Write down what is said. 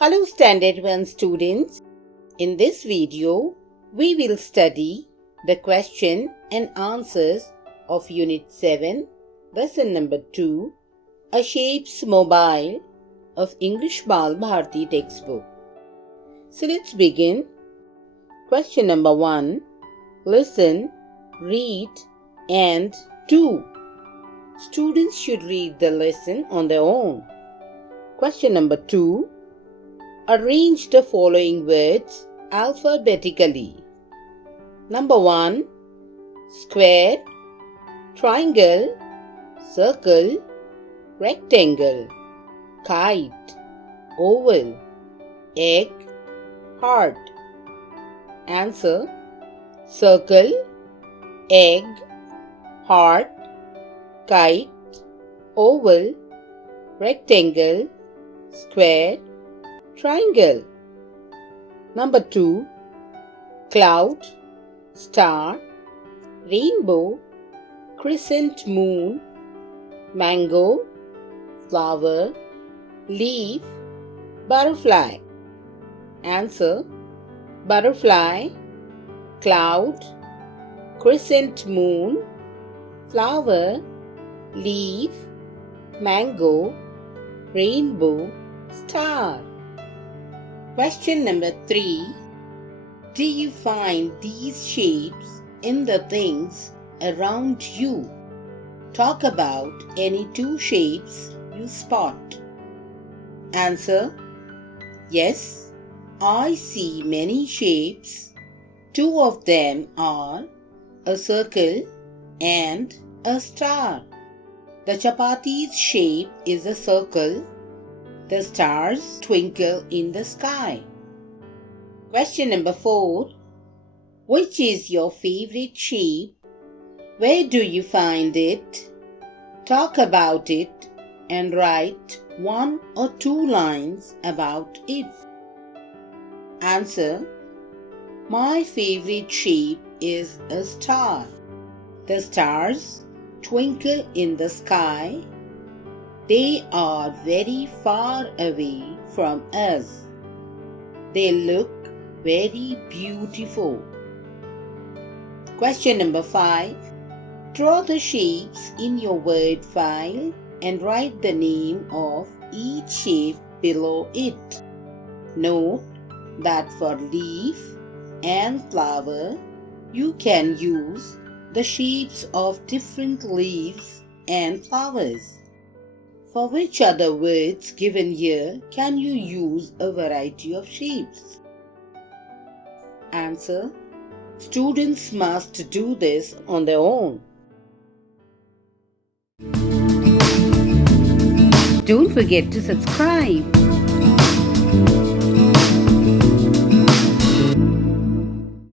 Hello Standard 1 students. In this video, we will study the question and answers of Unit 7, Lesson number 2, A Shapes Mobile of English Balbharati textbook. So let's begin. Question number 1. Listen, read and do. Students should read the lesson on their own. Question number 2. Arrange the following words alphabetically. Number 1. Square, triangle, circle, rectangle, kite, oval, egg, heart. Answer: circle, egg, heart, kite, oval, rectangle, square, triangle. Number 2. Cloud, star, rainbow, crescent moon, mango, flower, leaf, butterfly. Answer: butterfly, cloud, crescent moon, flower, leaf, mango, rainbow, star. Question number 3. Do you find these shapes in the things around you? Talk about any two shapes you spot. Answer: yes, I see many shapes. Two of them are a circle and a star. The chapati's shape is a circle. The stars twinkle in the sky. Question number 4. Which is your favorite shape? Where do you find it? Talk about it and write 1 or 2 lines about it. Answer: my favorite shape is a star. The stars twinkle in the sky. They are very far away from us. They look very beautiful. Question number 5. Draw the shapes in your word file and write the name of each shape below it. Note that for leaf and flower, you can use the shapes of different leaves and flowers. For which other words given here can you use a variety of shapes? Answer: students must do this on their own. Don't forget to subscribe.